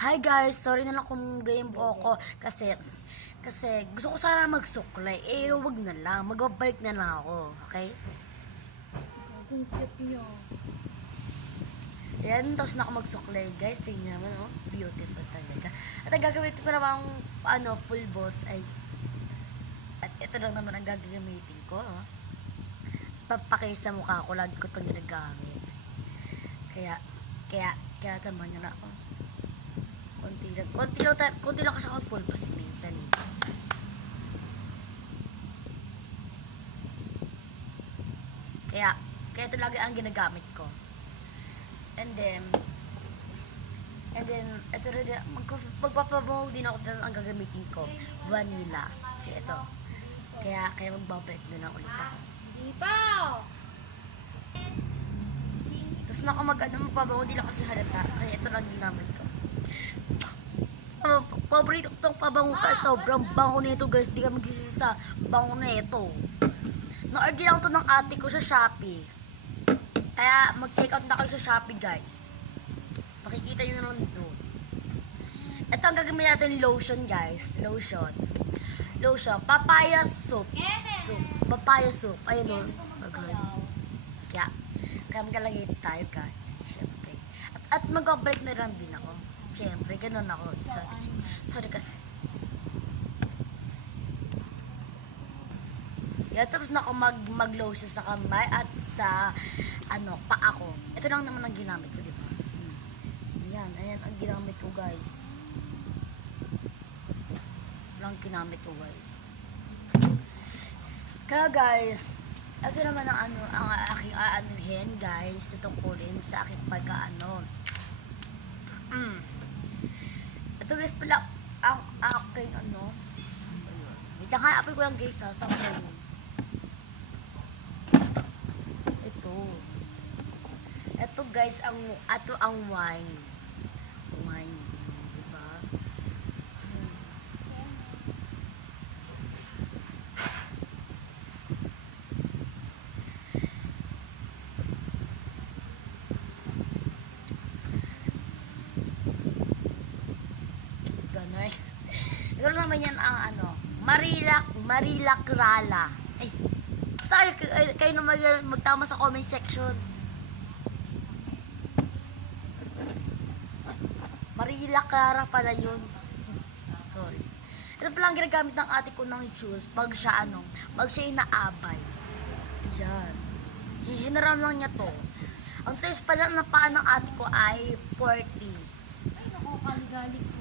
Hi guys, sorry na lang kung game po ako kasi gusto ko sana magsuklay. Wag na lang. Magbabalik na lang ako, okay? Kung cute nyo. Ayan, tapos na ako magsuklay, guys. Tingnan naman, oh. Beautiful talaga. At ang gagamitin ko naman full boss ay at ito lang naman ang gagamitin ko, oh. Papakay sa mukha ko, lagi ko itong ginagamit. Kaya tama nyo na ako. Konti lang kasi ako full boss minsan eh. Kaya ito lagi ang ginagamit ko. And then ito rin, magpapabango din ako ang gagamitin ko. Vanilla. Kaya ito. Kaya magbabalik na lang ulit ako. Di pa! Tapos na ako magpabango din ako kasi halata. Kaya ito lang ginamit ko. Paborito ko itong pabango ka. Sobrang bango nito guys. Di ka magsisisi sa bango na ito. Na-order lang ito ng ate ko sa Shopee. Kaya mag-check out na kayo sa Shopee guys. Makikita nyo naman doon. Ito ang gagamitin natin lotion guys. Lotion. Papaya soup. Papaya soup. Ayun o. Kaya maglalagay tayo guys. Siyempre. At mag-break na lang din ako. Siyempre. Ganun ako. Sorry kasi. Tapos na ako mag-lotion sa kamay at sa paa ko. Ito lang naman ang ginamit ko, di ba? Ayan ang ginamit ko, guys. Ito lang ang ginamit ko, guys. Kaya, guys, ito naman ang aking aanuhin, guys, na tungkulin sa aking pag-ano. Ito, guys, pala, ang aking saan ba yun? Wait lang, hanapin ko lang, guys, ha? Saan ba yun? Ito guys, ang wine. Wine, diba? Ganun. Ito naman yan ang Marilac Rala. Basta kayo na magtama sa comment section. Marilac Rala pala yun. Sorry. Ito pala ang ginagamit ng ate ko ng shoes pag siya inaabay. Yan. Hihinaram lang niya to. Ang size pala na paa ng ate ko ay 40. Ay, naku, kaligalig ko.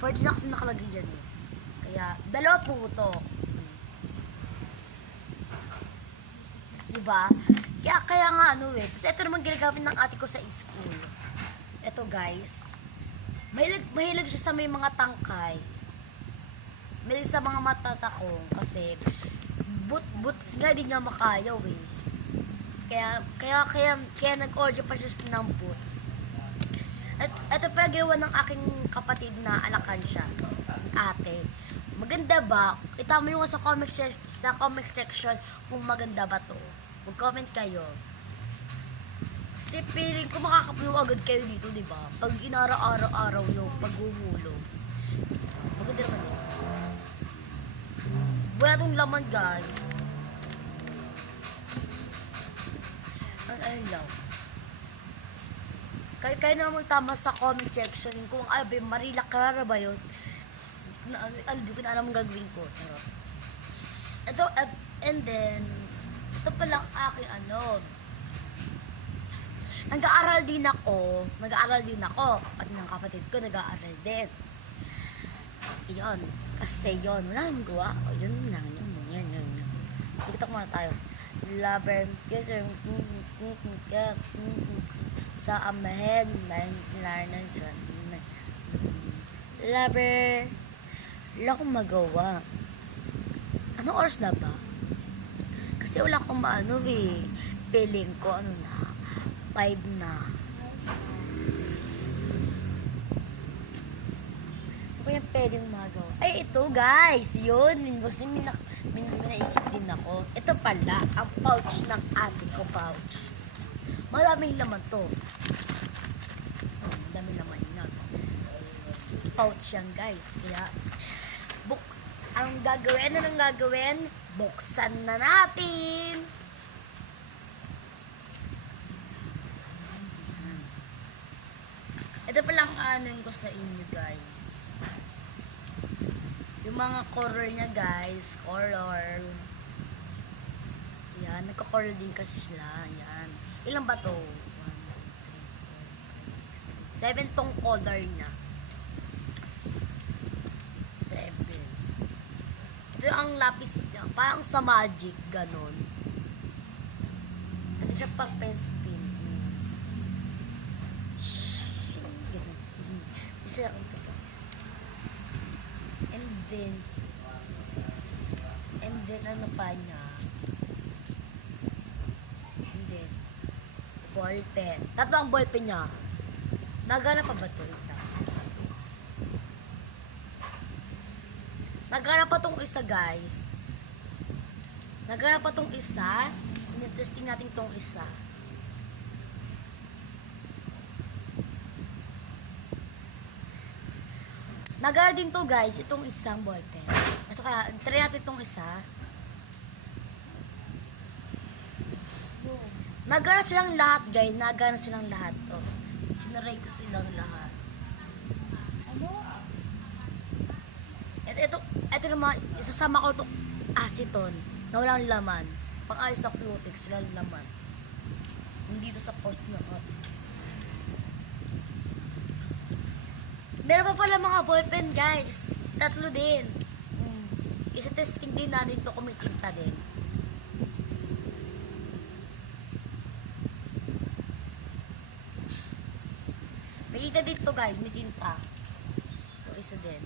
40 na kasi nakalagay yan eh. Kaya, dalawa po to. Diba? Kaya nga kasi ito naman ginagamit ng ate ko sa school. Ito guys. Mahilig siya sa may mga tangkay. Mahilig sa mga matatakong kasi boots nga di niya makayaw eh. Kaya nag-order pa siya ng boots. At ito pala ginawa ng aking kapatid na alakan siya. Ate. Maganda ba? Itama nyo sa comment section kung maganda ba to. Mag-comment kayo. Kasi feeling ko makakapuno agad kayo dito, di ba? Pag inara-araw-araw yung paghuhulog. Maganda naman yun. Wala tong laman, guys. Ay lang. Kayo na magtama sa comment section kung Marilac Rala ba yun? Di ko na alam ang gagawin ko. Ito, and then, ito palang aking nag-aaral din ako, pati ng kapatid ko nag-aaral din. Iyon, kasi yun, wala nang gawa. Yun. TikTok muna tayo. Lover, kisser, sa amahen, lover, wala akong magawa. Anong oras na ba? Kasi wala akong feeling ko, 5 na. Ano ko yung pwedeng magawa? Ay, ito guys, yun. May naisip din ako. Ito pala, ang pouch ng ate ko, pouch. Maraming laman to. Dami laman na. pouch yan, guys. Kaya, anong gagawin? Anong gagawin? Buksan na natin! Ito palang anon ko sa inyo, guys. Yung mga color niya, guys. Color. Yan, nagka-color din kasi sila. Yan. Ilan ba to? 1, 2, 3, 4, 5, 6, 7. 7 tong color niya. 7. Ito ang lapis niya. Parang sa magic, ganon. Ano siya pang pen spin. Isa lang ito, guys. And then, ano pa niya? And then, ball pen. Tatlo ang ball pen niya. Nagana pa ba ito? Nagana pa tong isa, guys. Nagana pa tong isa. Testing natin tong isa. Nagana din to, guys, itong isang ball pen. Ito kaya, try natin itong isa. Nagana silang lahat, guys. Nagana silang lahat. Oh. Sinaray ko silang lahat. Ano? Ito naman, isasama ko itong acetone na walang laman. Pang-alis na cutex, walang laman. Hindi ito sa pouch na ko. Meron pa pala mga ballpen, guys. Tatlo din. Isa testing din natin to, kumitinta din. May ita dito, guys. May tinta. So, isa din.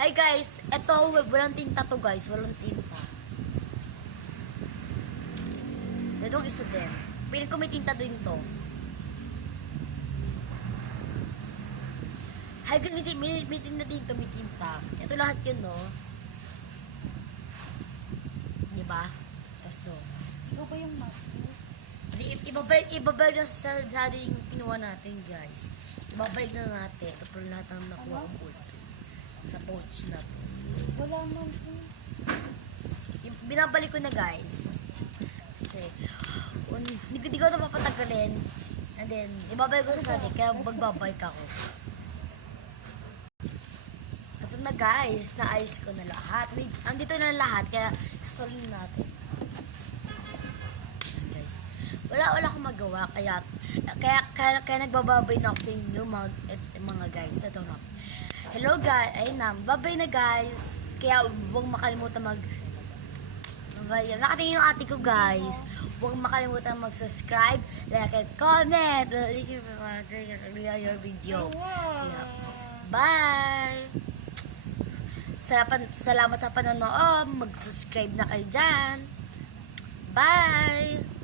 Hi, guys. Ito, walang tinta to, guys. Walang tinta. Itong isa din. Piling ko may tinta din to. Hi guys, may tinta dito, may tinta. Ito lahat yun, no? Diba? Kaso. Ano ba yung matches? Ibabalik na sa dati yung pinuha natin, guys. Ibabalik na natin. Ito po lahat ang nakuha kong ballpen. Sa pouch na to. Wala man po. Binabalik ko na, guys. Kasi, hindi ko ito papatagalin. And then, ibabalik ko sa atin. Kaya magbabalik ako. Ito na, guys. Naayos ko na lahat. Andito na lahat. Kaya, sasalin natin. Guys. Wala akong magawa. Kaya nagbababay na ako sa inyo, mga guys. Ito na. Hello, guys. Ayun na. Babay na, guys. Kaya, huwag makalimutan nakatingin yung ate ko, guys. Huwag makalimutan mag-subscribe, like, and comment. Your video. Yeah. Bye! Salamat sa panonood. Mag-subscribe na kayo dyan. Bye!